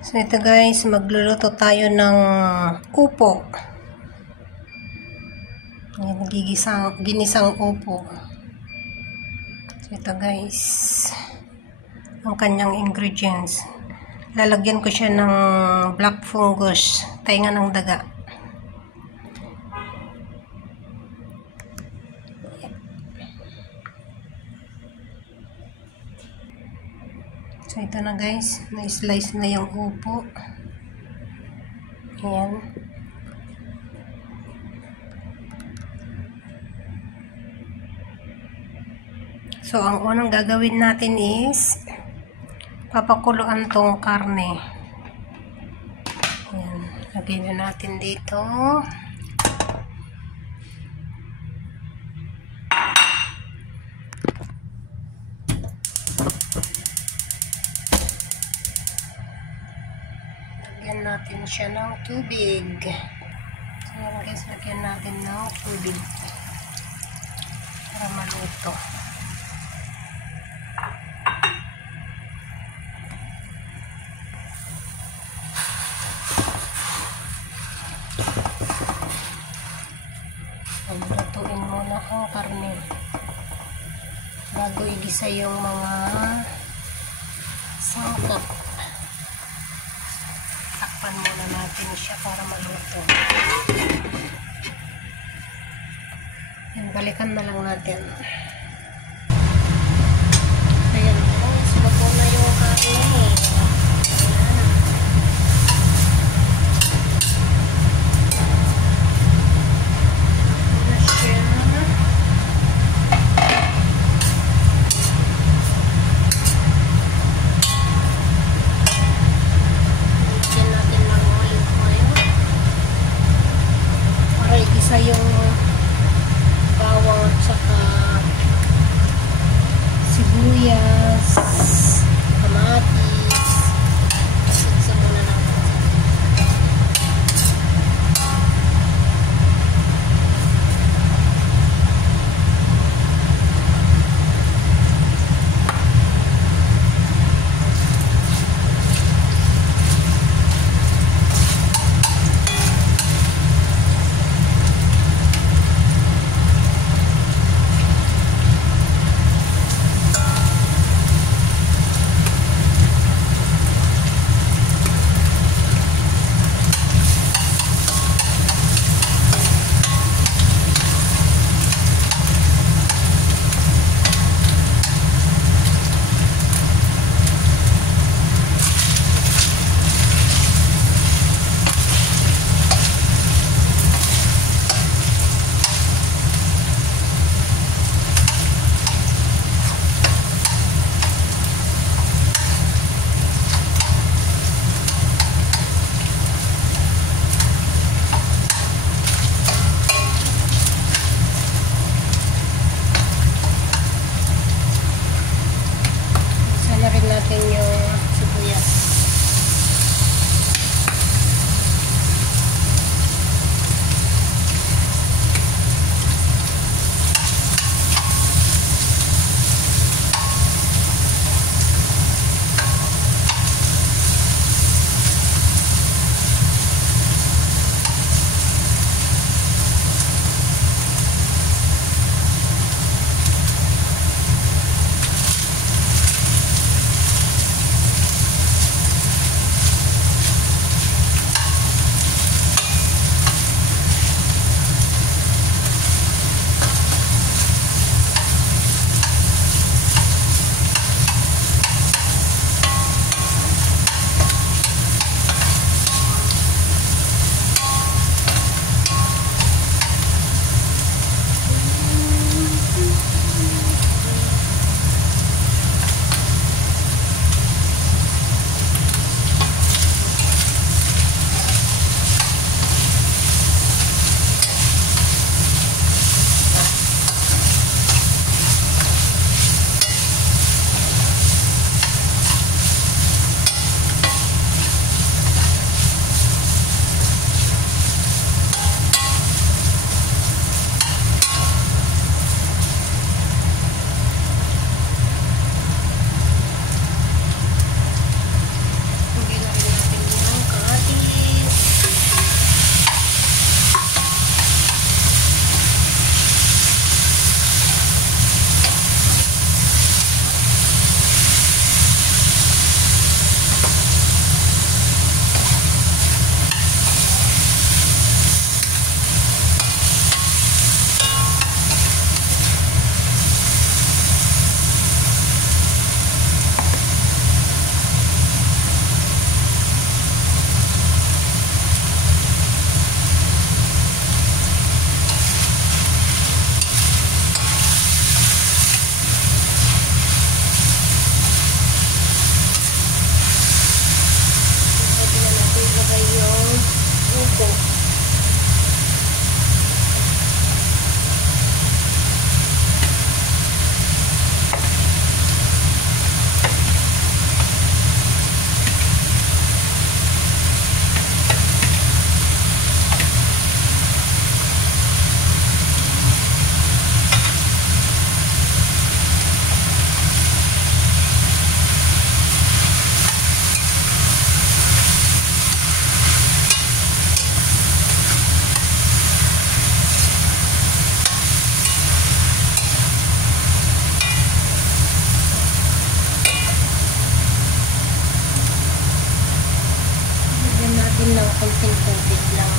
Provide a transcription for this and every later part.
So ito guys, magluluto tayo ng upo. Ayan, ginisang upo. So ito guys, ang kanyang ingredients. Lalagyan ko siya ng black fungus, tainga ng daga. So ito na guys, na-slice na yung upo. Ayan. So ang unang gagawin natin is papakuluan tong karne. Ayan. Lagyan na natin dito. Lagyan natin siya ng tubig. So yan guys, lagyan natin ng tubig para maluto. Lutuin muna ang karne bago igisa yung mga sangkap. Takpan muna natin siya para maluto. Yan, balikan na lang natin. Ayan guys, luto na yung karne. Isa yung bawang at saka Kunting tubig lang.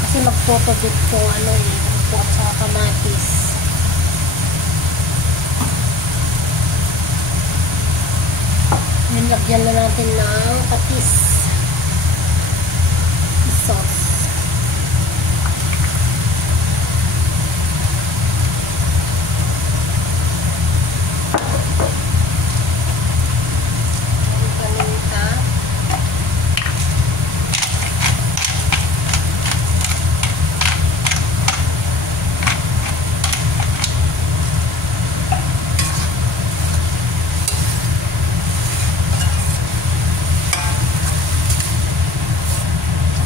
Kasi magtutubig po upo at saka kamatis. Lagyan na natin ng patis. Sauce.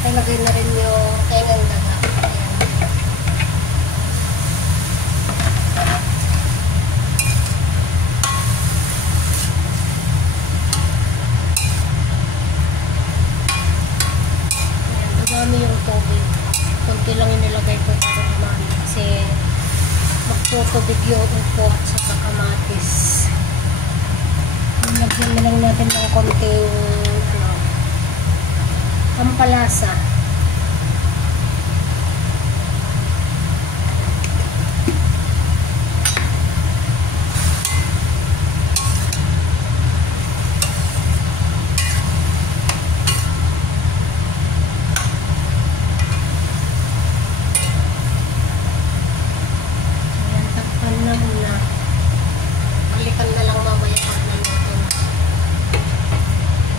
Ilagay na rin yung tengang daga. Ayan, dumami yung tubig. Kunti lang yung nilagay ko para dumami kasi magtutubig yung upo at saka kamatis. Lagyan na lang natin ng konting pampalasa. Ayan, takpan na muna. Balikan na lang mamaya pag naluto na.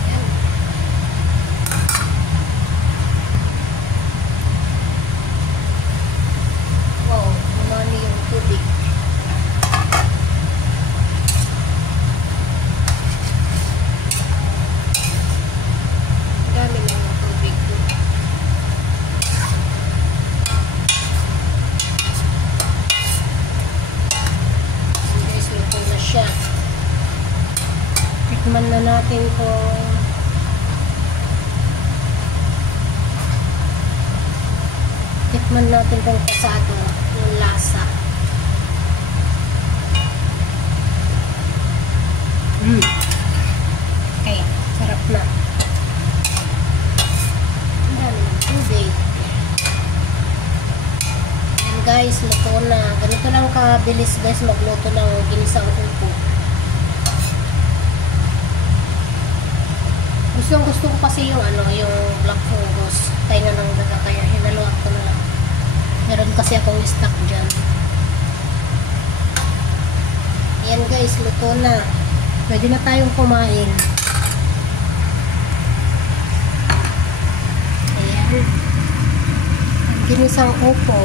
Ayan. Wow, umami yung tubig. Dami na yung tubig ko. Guys, luto na siya. Tikman na natin kung kasado yung lasa. Okay, sarap na. Ang dami ng tubig. And guys, luto na. Ganito lang kabilis guys magluto ng ginisang upo. Gusto ko kasi yung yung black fungus. Tayo na ng daga kaya hinaluan ko na lang. Meron kasi akong stock dyan. Ayan guys, luto na. Pwede na tayong kumain. Ayan. Ang ginisang upo.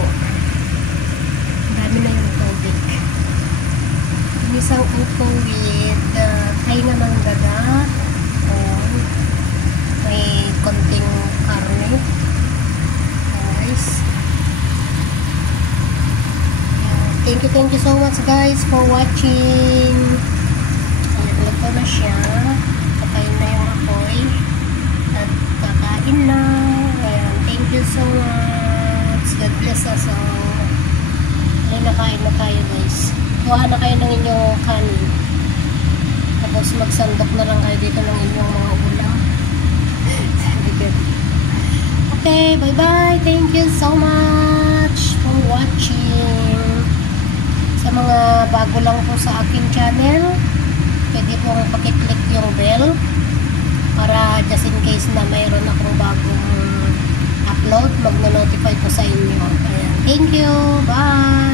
Dami na yung tubig. Ginisang upo with kaina ng daga. May konting karne. Guys. Thank you so much guys for watching. Ayan, luto na siya. Patayin na yung apoy. At kakain na. Ayan, thank you so much. God bless us all. Ayan, nakain na tayo guys. Kuha na kayo ng inyong kanin. Tapos magsandok na lang kayo dito ng inyong mga ulam. Okay, bye-bye. Thank you so much for watching. Sa mga bago lang po sa aking channel, pwede pong pakiclick yung bell para just in case na mayroon akong bagong upload, magno-notify po sa inyo. Ayan. Thank you. Bye!